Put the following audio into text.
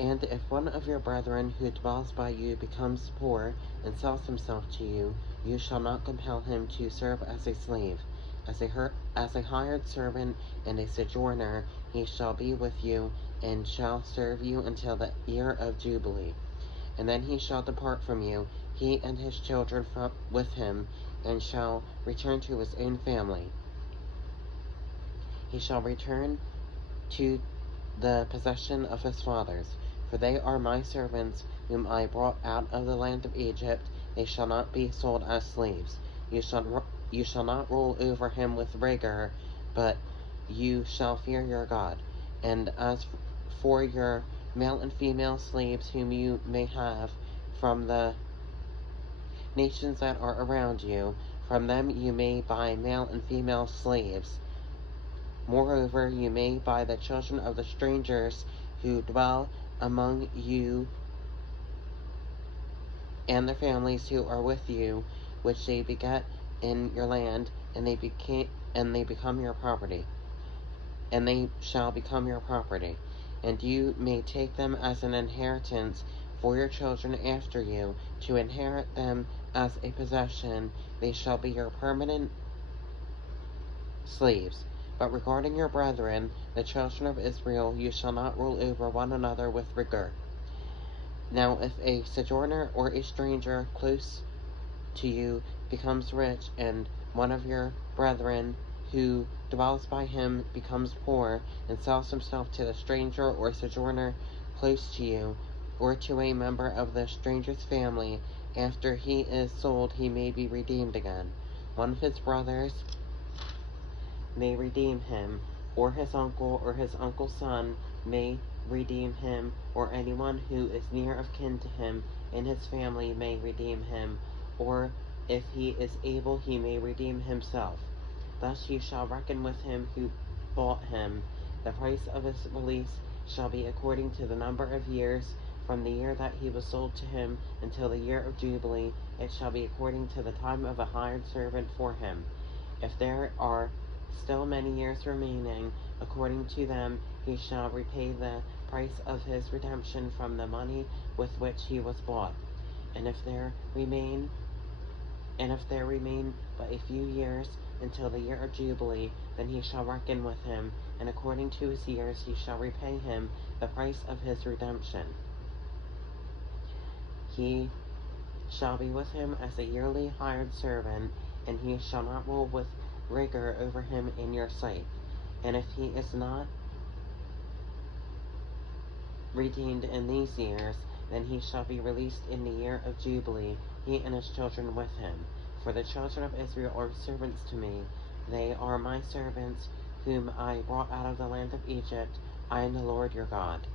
And if one of your brethren who dwells by you becomes poor and sells himself to you, you shall not compel him to serve as a slave. As a hired servant and a sojourner, he shall be with you, and shall serve you until the year of Jubilee. And then he shall depart from you, he and his children with him, and shall return to his own family. He shall return to the possession of his fathers, for they are my servants, whom I brought out of the land of Egypt. They shall not be sold as slaves. You shall not rule over him with rigor, but you shall fear your God. And as for your male and female slaves whom you may have from the nations that are around you, from them you may buy male and female slaves. Moreover, you may buy the children of the strangers who dwell among you and their families who are with you, which they beget in your land, and they become your property. And they shall become your property. And you may take them as an inheritance for your children after you, to inherit them as a possession. They shall be your permanent slaves. But regarding your brethren, the children of Israel, you shall not rule over one another with rigor. Now if a sojourner or a stranger close to you becomes rich, and one of your brethren who dwells by him becomes poor, and sells himself to the stranger or sojourner close to you, or to a member of the stranger's family, after he is sold he may be redeemed again. One of his brothers may redeem him, or his uncle's son may redeem him, or anyone who is near of kin to him in his family may redeem him, or if he is able he may redeem himself. Thus you shall reckon with him who bought him. The price of his release shall be according to the number of years, from the year that he was sold to him until the year of Jubilee. It shall be according to the time of a hired servant for him. If there are still many years remaining, according to them he shall repay the price of his redemption from the money with which he was bought. And if there remain but a few years until the year of Jubilee, then he shall reckon with him, and according to his years he shall repay him the price of his redemption. He shall be with him as a yearly hired servant, and he shall not rule with rigor over him in your sight. And if he is not redeemed in these years, then he shall be released in the year of Jubilee, he and his children with him. For the children of Israel are servants to me. They are my servants, whom I brought out of the land of Egypt. I am the Lord your God.